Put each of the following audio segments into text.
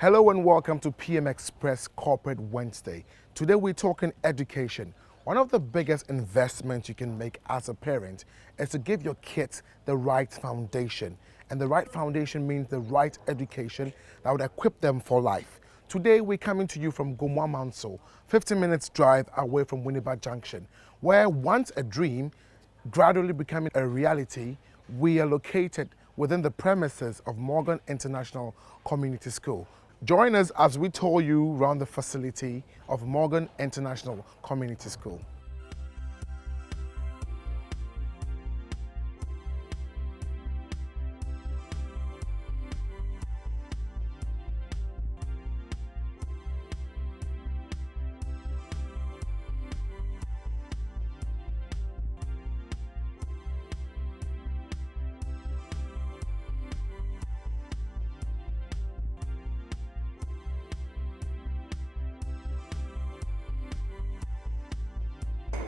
Hello and welcome to PM Express Corporate Wednesday. Today we're talking education. One of the biggest investments you can make as a parent is to give your kids the right foundation. And the right foundation means the right education that would equip them for life. Today we're coming to you from Gomwa-Manso, 15 minutes drive away from Winneba Junction, where once a dream, gradually becoming a reality, we are located within the premises of Morgan International Community School. Join us as we tour you around the facility of Morgan International Community School.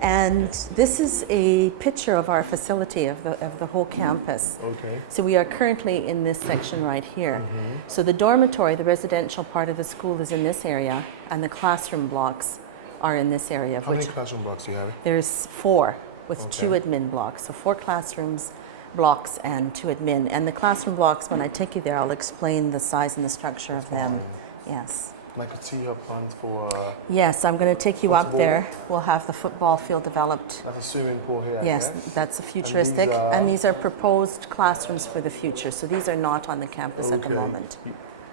And this is a picture of our facility, of the whole campus. Okay. So we are currently in this section right here. So the dormitory, the residential part of the school, is in this area, and the classroom blocks are in this area. How many classroom blocks do you have? There's 4 with 2 admin blocks. So 4 classrooms blocks and 2 admin. And the classroom blocks, when I take you there, I'll explain the size and the structure of them. Yes. And I could see your plans for... Yes, I'm going to take you up there. We'll have the football field developed. That's a swimming pool here. Yes, that's a futuristic. And these are proposed classrooms for the future. So these are not on the campus at the moment.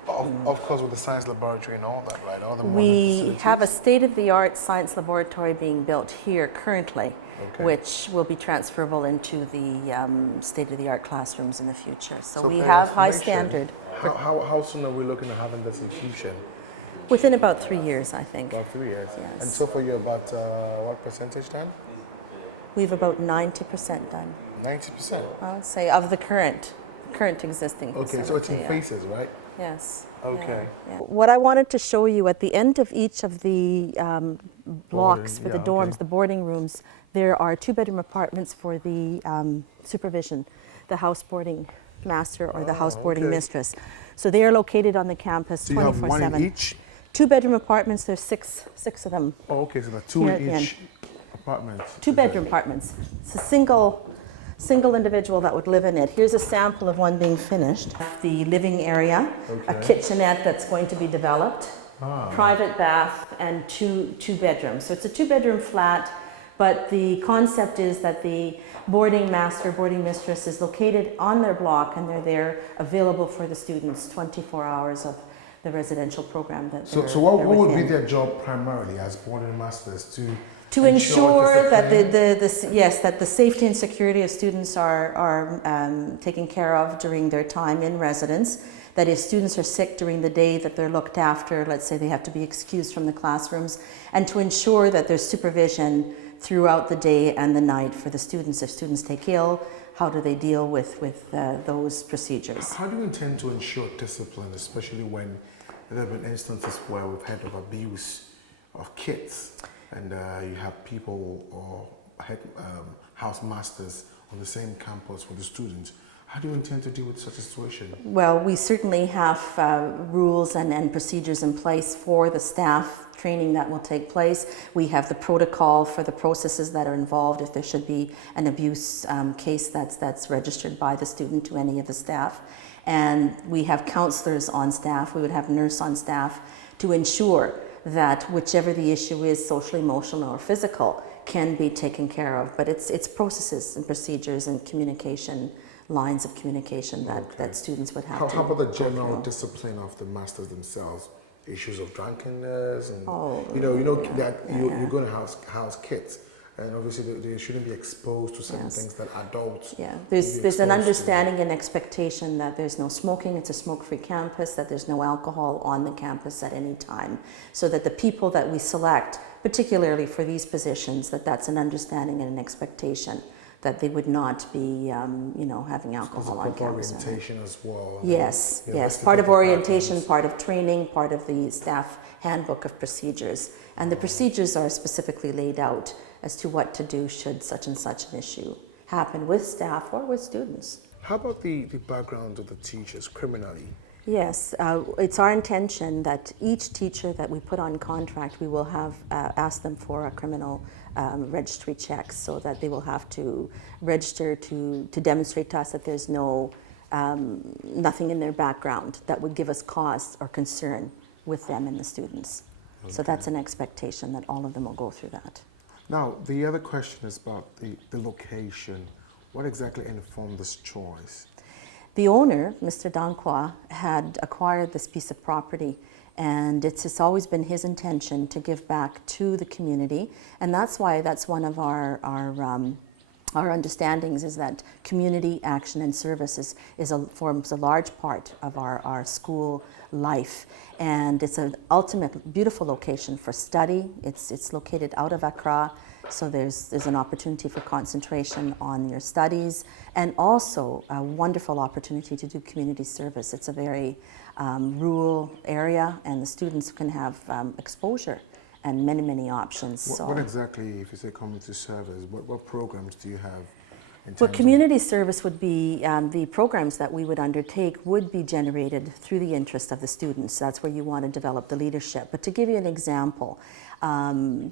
Of course, with the science laboratory and all that, right? All the We have a state-of-the-art science laboratory being built here currently, which will be transferable into the state-of-the-art classrooms in the future. So we have high standard. How soon are we looking at having this infusion? Within about 3 years, I think. About 3 years. Yes. And so far, you're about what percentage done? We've about 90% done. 90%. I would say of the current existing facility. Okay, so it's in phases, right? Yes. Okay. Yeah. What I wanted to show you at the end of each of the blocks for the dorms, the boarding rooms, there are 2-bedroom apartments for the supervision, the house boarding master or the house boarding mistress. So they are located on the campus 24/7. So you have one in each? 2-bedroom apartments, there's six of them. Oh, okay, so there are 2 in each apartment. 2-bedroom apartments. It's a single individual that would live in it. Here's a sample of one being finished. The living area, a kitchenette that's going to be developed, private bath, and two bedrooms. So it's a 2-bedroom flat, but the concept is that the boarding master, boarding mistress is located on their block, and they're there available for the students 24 hours of the residential program that So what would be their job primarily as boarding masters to ensure that that the safety and security of students are taken care of during their time in residence, that if students are sick during the day that they're looked after, let's say they have to be excused from the classrooms, and to ensure that there's supervision throughout the day and the night for the students. If students take ill, how do they deal with those procedures? How do you intend to ensure discipline, especially when there have been instances where we've heard of abuse of kids and you have people or house masters on the same campus with the students? How do you intend to deal with such a situation? Well, we certainly have rules and procedures in place for the staff training that will take place. We have the protocol for the processes that are involved if there should be an abuse case that's registered by the student to any of the staff. And we have counselors on staff. We would have a nurse on staff to ensure that whichever the issue is, social, emotional, or physical, can be taken care of. But it's processes and procedures and communication, lines of communication that students would have to. How about the general discipline of the masters themselves? Issues of drunkenness, and you're going to house kids, and obviously they shouldn't be exposed to certain things that adults. Yeah, there's an understanding and expectation that there's no smoking. It's a smoke-free campus. That there's no alcohol on the campus at any time, so that the people that we select, particularly for these positions, that's an understanding and an expectation that they would not be, having alcohol on campus. Orientation as well. Yes, yes. Part of orientation, part of training, part of the staff handbook of procedures. And the procedures are specifically laid out as to what to do should such and such an issue happen with staff or with students. How about the background of the teachers criminally? Yes, it's our intention that each teacher that we put on contract, we will have ask them for a criminal registry check, so that they will have to register to demonstrate to us that there's nothing in their background that would give us cause or concern with them and the students. Okay. So that's an expectation that all of them will go through that. Now, the other question is about the location. What exactly informed this choice? The owner, Mr. Dankwa, had acquired this piece of property, and it's always been his intention to give back to the community, and that's why that's one of our understandings, is that community action and services forms a large part of our school life, and it's an ultimate beautiful location for study. It's located out of Accra, so there's an opportunity for concentration on your studies, and also a wonderful opportunity to do community service. It's a very rural area, and the students can have exposure and many options. What exactly, if you say community service, what programs do you have? Well, community service would be, the programs that we would undertake would be generated through the interest of the students. That's where you want to develop the leadership. But to give you an example, some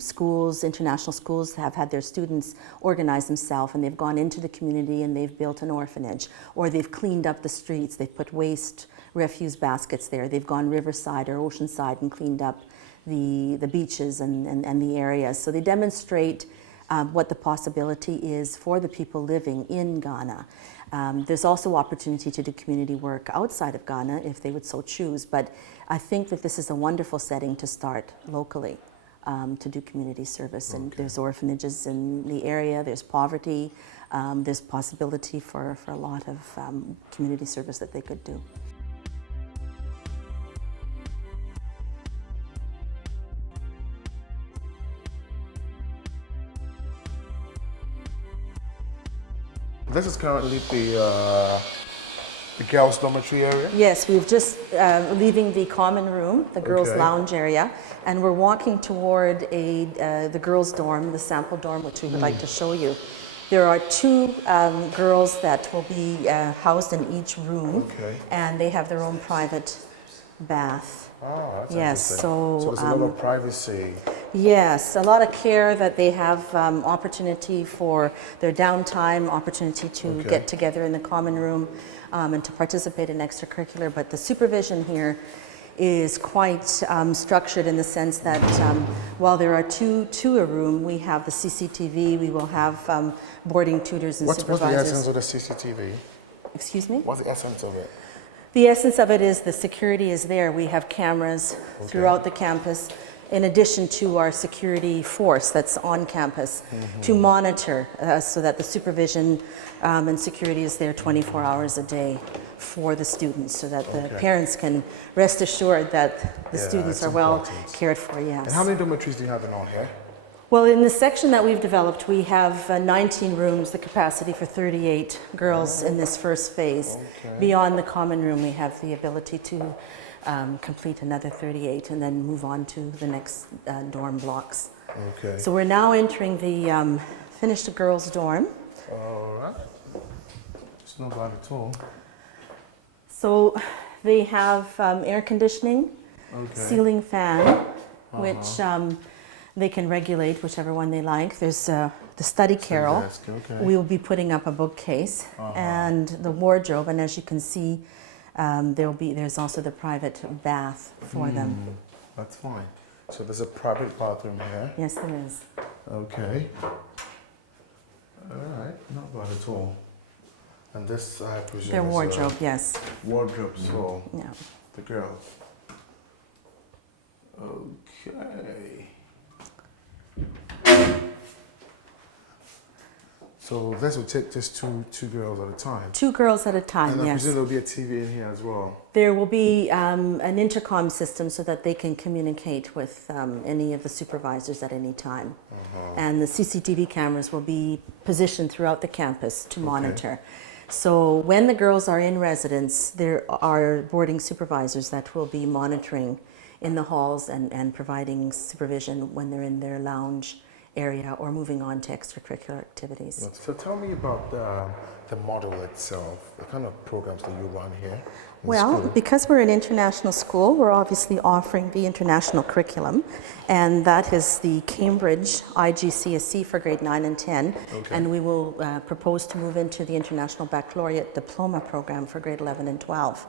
schools, international schools, have had their students organize themselves, and they've gone into the community and they've built an orphanage, or they've cleaned up the streets, they've put waste refuse baskets there, they've gone riverside or oceanside and cleaned up the beaches and the areas. So they demonstrate what the possibility is for the people living in Ghana. There's also opportunity to do community work outside of Ghana if they would so choose, but I think that this is a wonderful setting to start locally to do community service. And there's orphanages in the area, there's poverty, there's possibility for a lot of community service that they could do. This is currently the girls' dormitory area? Yes, we've just leaving the common room, the girls' lounge area, and we're walking toward the girls' dorm, the sample dorm, which we would like to show you. There are two girls that will be housed in each room, and they have their own private bath. Oh, that's yes, so there's a lot of privacy. Yes, a lot of care that they have, opportunity for their downtime, opportunity to get together in the common room and to participate in extracurricular. But the supervision here is quite structured in the sense that while there are two a room, we have the CCTV, we will have boarding tutors and supervisors. What's the essence of the CCTV? Excuse me? What's the essence of it? The essence of it is the security is there. We have cameras throughout the campus, in addition to our security force that's on campus to monitor so that the supervision and security is there 24 hours a day for the students, so that the parents can rest assured that the students are well cared for. Yes. And how many dormitories do you have in all here? Well, in the section that we've developed, we have 19 rooms, the capacity for 38 girls in this first phase. Beyond the common room, we have the ability to complete another 38 and then move on to the next dorm blocks. So we're now entering the finished girls' dorm. All right. It's not bad at all. So they have air conditioning, ceiling fan, which they can regulate whichever one they like. There's the study carrel. We will be putting up a bookcase and the wardrobe, and as you can see, there's also the private bath for them. That's fine. So there's a private bathroom here. Yes, there is. Okay. All right, not bad at all. And this, I presume, their wardrobe, yes. Wardrobe for Yeah. the girls. Okay. So this will take just two girls at a time. 2 girls at a time, and I yes. presume there'll be a TV in here as well. There will be an intercom system so that they can communicate with any of the supervisors at any time. And the CCTV cameras will be positioned throughout the campus to monitor. So when the girls are in residence, there are boarding supervisors that will be monitoring in the halls and providing supervision when they're in their lounge area or moving on to extracurricular activities. So tell me about the model itself, the kind of programs that you run here in Well, school. because we're an international school, we're obviously offering the international curriculum, and that is the Cambridge IGCSE for grade 9 and 10, Okay. and we will propose to move into the International Baccalaureate Diploma program for grade 11 and 12.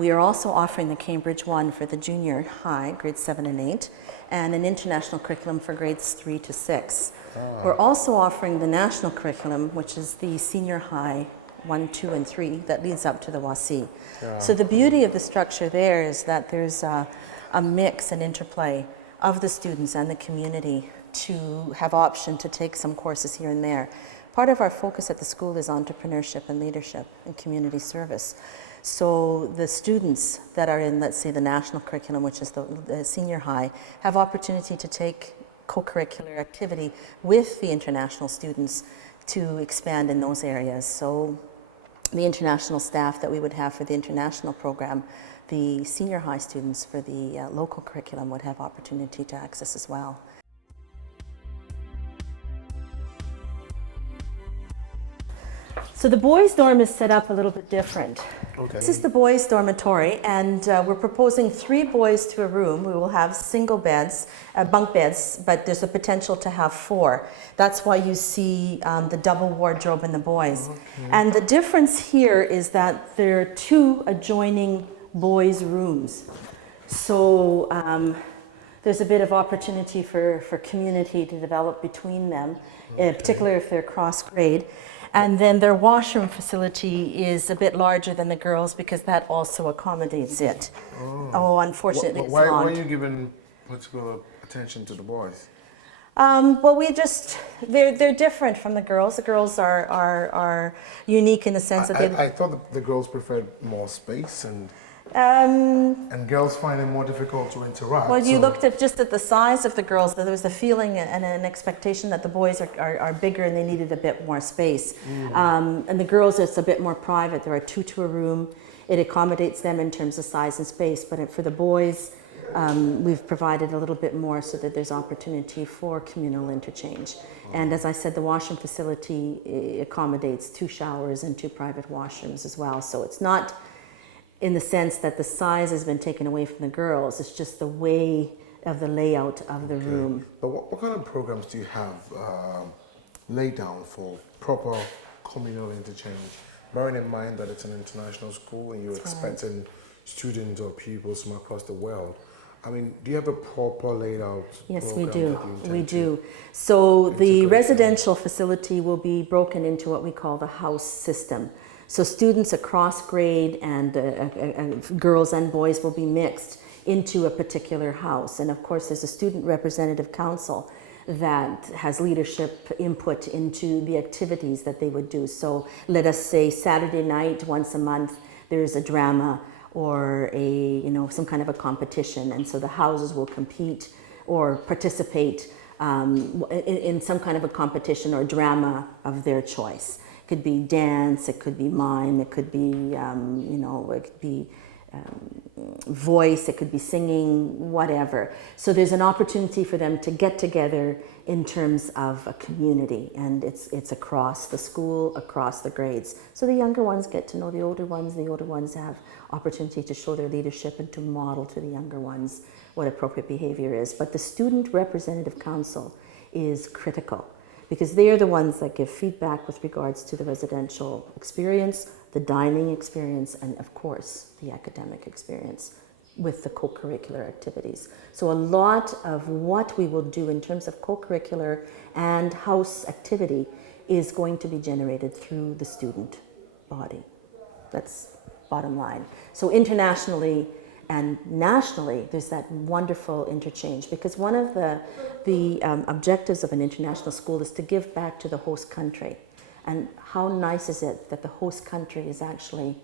We are also offering the Cambridge 1 for the junior high, grades 7 and 8, and an international curriculum for grades 3 to 6. We're also offering the national curriculum, which is the senior high 1, 2, and 3 that leads up to the WASI. So the beauty of the structure there is that there's a mix and interplay of the students and the community to have option to take some courses here and there. Part of our focus at the school is entrepreneurship and leadership and community service. So the students that are in, let's say, the national curriculum, which is the senior high, have opportunity to take co-curricular activity with the international students to expand in those areas. So the international staff that we would have for the international program, the senior high students for the local curriculum would have opportunity to access as well. So the boys' dorm is set up a little bit different. Okay. This is the boys' dormitory, and we're proposing 3 boys to a room. We will have single beds, bunk beds, but there's a potential to have 4. That's why you see the double wardrobe in the boys. And the difference here is that there are 2 adjoining boys' rooms. So there's a bit of opportunity for community to develop between them, particularly if they're cross-grade. And then their washroom facility is a bit larger than the girls because that also accommodates it. Oh, unfortunately, it's Why not. are you giving particular attention to the boys? Well, they're different from the girls. The girls are unique in the sense that I thought the girls preferred more space and girls find it more difficult to interact. well, you looked at just at the size of the girls, there was a feeling and an expectation that the boys are bigger and they needed a bit more space. And the girls, it's a bit more private. There are 2 to a room. It accommodates them in terms of size and space. But for the boys, we've provided a little bit more so that there's opportunity for communal interchange. And as I said, the washroom facility accommodates 2 showers and 2 private washrooms as well. So it's not in the sense that the size has been taken away from the girls. It's just the way of the layout of the room. But what kind of programs do you have laid down for proper communal interchange? Bearing in mind that it's an international school and you're expecting students or pupils from across the world. I mean, do you have a proper laid out Yes, we program do. that you intend We to do. So the integrate? residential facility will be broken into what we call the house system. So students across grade and girls and boys will be mixed into a particular house. And of course, there's a student representative council that has leadership input into the activities that they would do. So let us say Saturday night, once a month, there's a drama or some kind of a competition. And so the houses will compete or participate in some kind of a competition or drama of their choice. It could be dance, it could be mime, it could be, it could be voice, it could be singing, whatever. So there's an opportunity for them to get together in terms of a community, and it's across the school, across the grades. So the younger ones get to know the older ones, the older ones have opportunity to show their leadership and to model to the younger ones what appropriate behavior is. But the Student Representative Council is critical, because they are the ones that give feedback with regards to the residential experience, the dining experience, and of course, the academic experience with the co-curricular activities. So a lot of what we will do in terms of co-curricular and house activity is going to be generated through the student body. That's bottom line. So internationally and nationally, there's that wonderful interchange, because one of the objectives of an international school is to give back to the host country. And how nice is it that the host country is actually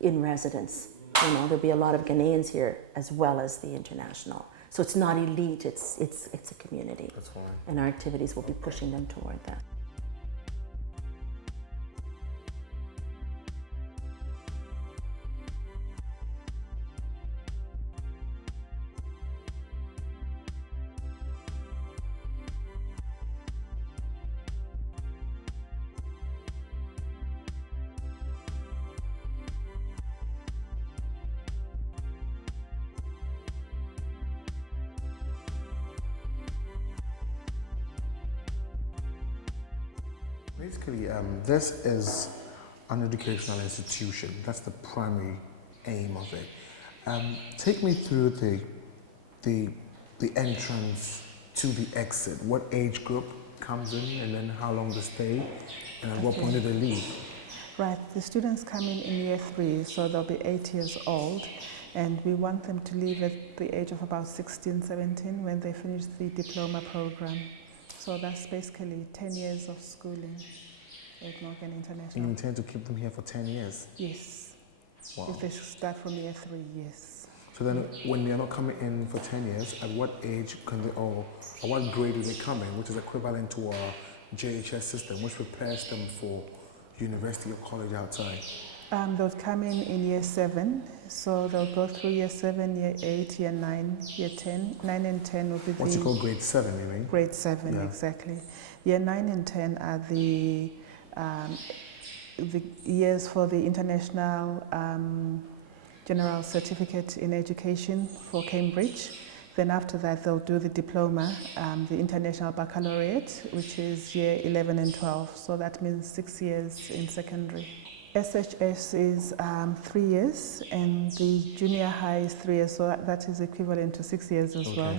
in residence? There'll be a lot of Ghanaians here as well as the international. So it's not elite, it's a community. That's fine. And our activities will be pushing them toward that. basically, this is an educational institution. That's the primary aim of it. Take me through the entrance to the exit. What age group comes in, and then how long they stay, and at what point do they leave? Right, the students come in year 3, so they'll be 8 years old, and we want them to leave at the age of about 16, 17 when they finish the diploma program. So that's basically 10 years of schooling at Morgan International. You intend to keep them here for 10 years? Yes. Wow. If they start from year 3, yes. So then when they're not coming in for 10 years, at what age can they, or what grade do they come in, which is equivalent to our JHS system, which prepares them for university or college outside? They'll come in year 7, so they'll go through year 7, year 8, year 9, year 10. 9 and 10 will be what you call grade 7, you mean? Grade 7, yeah. Exactly. Year 9 and 10 are the years for the International General Certificate in Education for Cambridge. Then after that, they'll do the diploma, the International Baccalaureate, which is year 11 and 12. So that means 6 years in secondary. SHS is 3 years, and the junior high is 3 years, so that is equivalent to 6 years as well.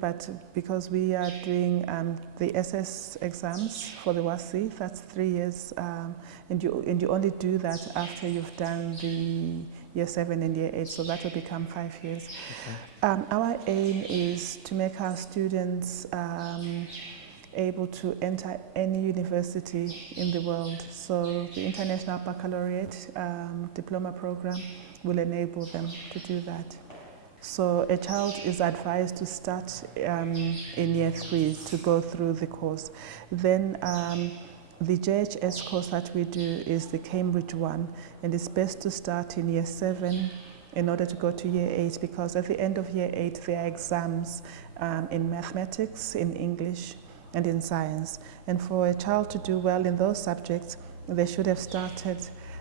But because we are doing the SS exams for the WASI, that's 3 years, and you only do that after you've done the year 7 and year 8, so that will become 5 years. Our aim is to make our students able to enter any university in the world. So the International Baccalaureate diploma program will enable them to do that. So a child is advised to start in year 3 to go through the course. Then the JHS course that we do is the Cambridge one, and it's best to start in year 7 in order to go to year 8, because at the end of year 8 there are exams in mathematics, in English, and in science. And for a child to do well in those subjects, they should have started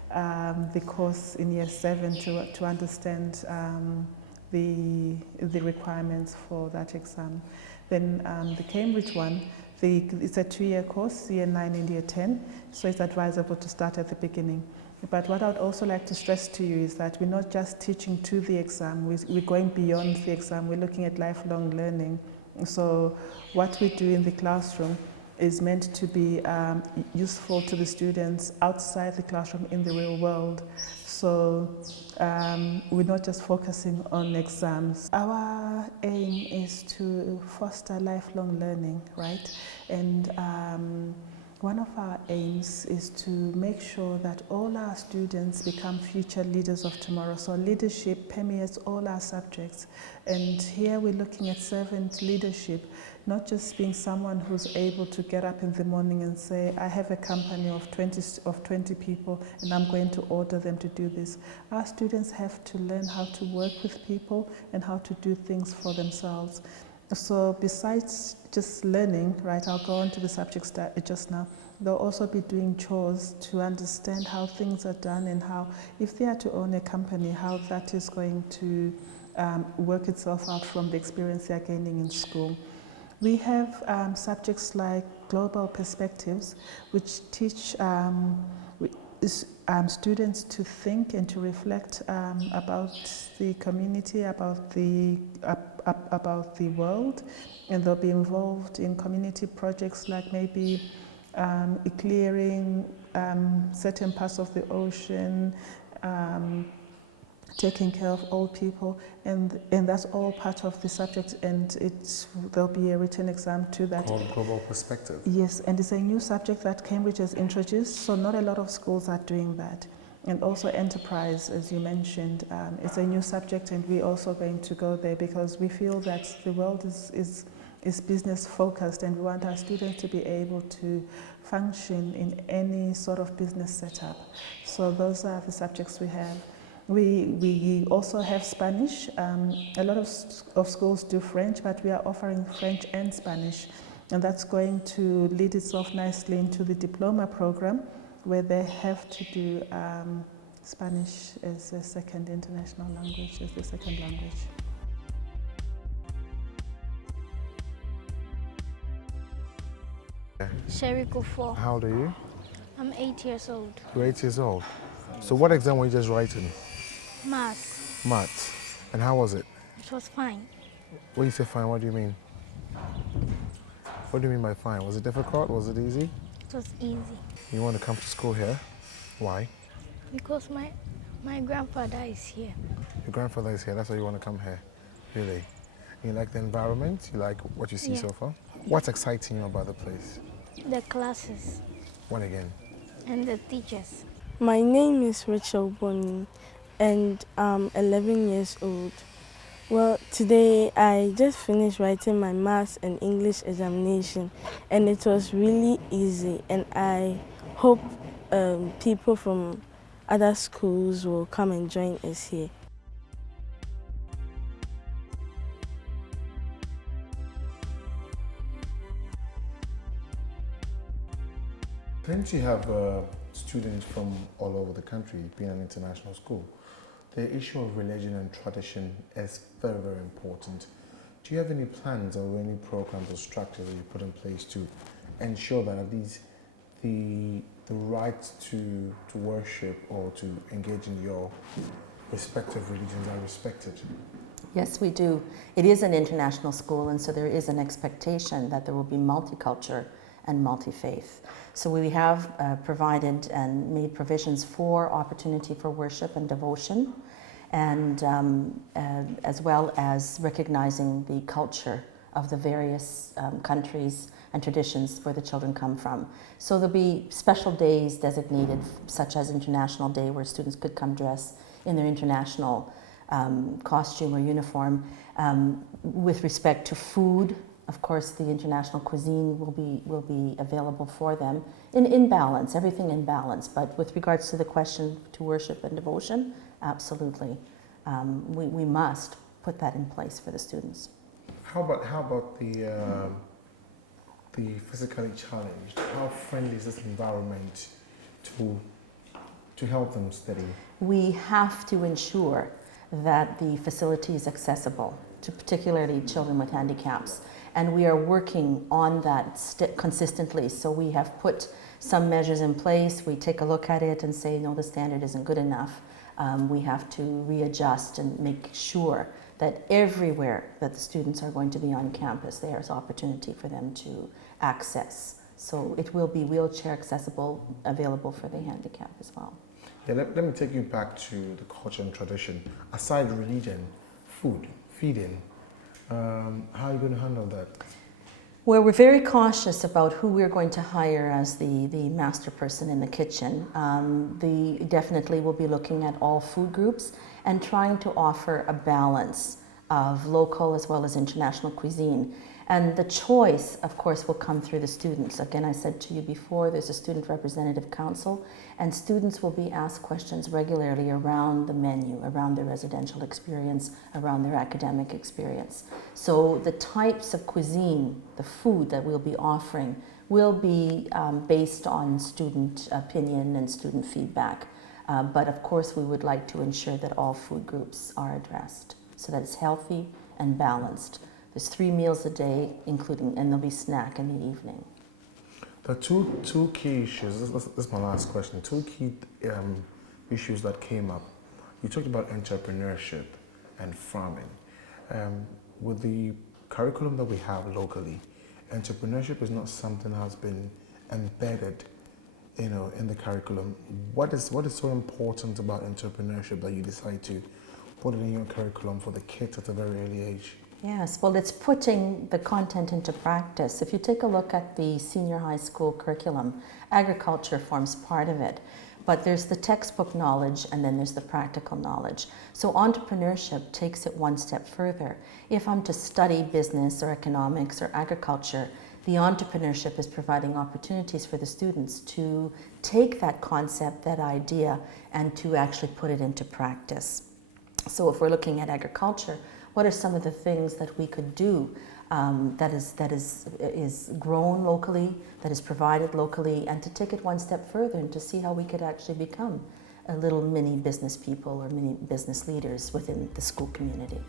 the course in year 7 to understand the requirements for that exam. Then the Cambridge one, it's a 2-year course, year 9 and year 10, so it's advisable to start at the beginning. But what I would also like to stress to you is that we're not just teaching to the exam, we're going beyond the exam, we're looking at lifelong learning. So what we do in the classroom is meant to be useful to the students outside the classroom in the real world. So we're not just focusing on exams. Our aim is to foster lifelong learning, right? And one of our aims is to make sure that all our students become future leaders of tomorrow. So leadership permeates all our subjects. And here we're looking at servant leadership, not just being someone who's able to get up in the morning and say, I have a company of 20 people and I'm going to order them to do this. Our students have to learn how to work with people and how to do things for themselves. So besides just learning, right, I'll go on to the subjects just now, they'll also be doing chores to understand how things are done and how, if they are to own a company, how that is going to work itself out from the experience they're gaining in school. We have subjects like global perspectives, which teach students to think and to reflect about the community, about the world, and they'll be involved in community projects like maybe clearing certain parts of the ocean, taking care of old people, and that's all part of the subject, and there'll be a written exam to that. Called Global Perspective. Yes, and it's a new subject that Cambridge has introduced, so not a lot of schools are doing that. And also enterprise, as you mentioned, it's a new subject, and we're also going to go there because we feel that the world is business focused, and we want our students to be able to function in any sort of business setup. So those are the subjects we have. We also have Spanish. A lot of schools do French, but we are offering French and Spanish. And that's going to lead itself nicely into the diploma program, where they have to do Spanish as a second international language, as the second language. Sherry Kufo. How old are you? I'm 8 years old. You're 8 years old. So what exam were you just writing? Maths. Maths. And how was it? It was fine. When you say fine, what do you mean? What do you mean by fine? Was it difficult? Was it easy? It was easy. You want to come to school here? Why? Because my grandfather is here. Your grandfather is here, that's why you want to come here? Really? You like the environment? You like what you see Yeah. so far? What's exciting you about the place? The classes What again? and the teachers. My name is Rachel Boni and I'm 11 years old. Well, today I just finished writing my maths and English examination and it was really easy, and I hope people from other schools will come and join us here. Since you have students from all over the country, being an international school, the issue of religion and tradition is very, very important. Do you have any plans or any programs or structures that you put in place to ensure that at least the right to worship or to engage in your respective religions are respected? Yes, we do. It is an international school, and so there is an expectation that there will be multicultural and multi-faith. So we have provided and made provisions for opportunity for worship and devotion, and as well as recognizing the culture of the various countries and traditions where the children come from. So there'll be special days designated, such as International Day, where students could come dressed in their international costume or uniform. With respect to food, of course, the international cuisine will be available for them in balance, everything in balance. But with regards to the question to worship and devotion, absolutely, we must put that in place for the students. How about the physically challenged? How friendly is this environment to help them study? We have to ensure that the facility is accessible to particularly children with handicaps. And we are working on that consistently. So we have put some measures in place. We take a look at it and say, no, the standard isn't good enough. We have to readjust and make sure that everywhere that the students are going to be on campus, there's opportunity for them to access. So it will be wheelchair accessible, available for the handicap as well. Yeah, let me take you back to the culture and tradition. Aside religion, food, feeding, how are you going to handle that? Well, we're very cautious about who we're going to hire as the master person in the kitchen. Definitely will be looking at all food groups and trying to offer a balance of local as well as international cuisine. And the choice, of course, will come through the students. Again, I said to you before, there's a Student Representative Council, and students will be asked questions regularly around the menu, around their residential experience, around their academic experience. So the types of cuisine, the food that we'll be offering, will be based on student opinion and student feedback. But of course, we would like to ensure that all food groups are addressed so that it's healthy and balanced. There's 3 meals a day, and there'll be snack in the evening. The two key issues, this is my last question, 2 key issues that came up. You talked about entrepreneurship and farming. With the curriculum that we have locally, entrepreneurship is not something that has been embedded, in the curriculum. What is so important about entrepreneurship that you decide to put it in your curriculum for the kids at a very early age? Yes, well, it's putting the content into practice. If you take a look at the senior high school curriculum, agriculture forms part of it. But there's the textbook knowledge and then there's the practical knowledge. So entrepreneurship takes it one step further. If I'm to study business or economics or agriculture, the entrepreneurship is providing opportunities for the students to take that concept, that idea, and to actually put it into practice. So if we're looking at agriculture, what are some of the things that we could do that is grown locally, that is provided locally, and to take it one step further and to see how we could actually become a little mini business people or mini business leaders within the school community.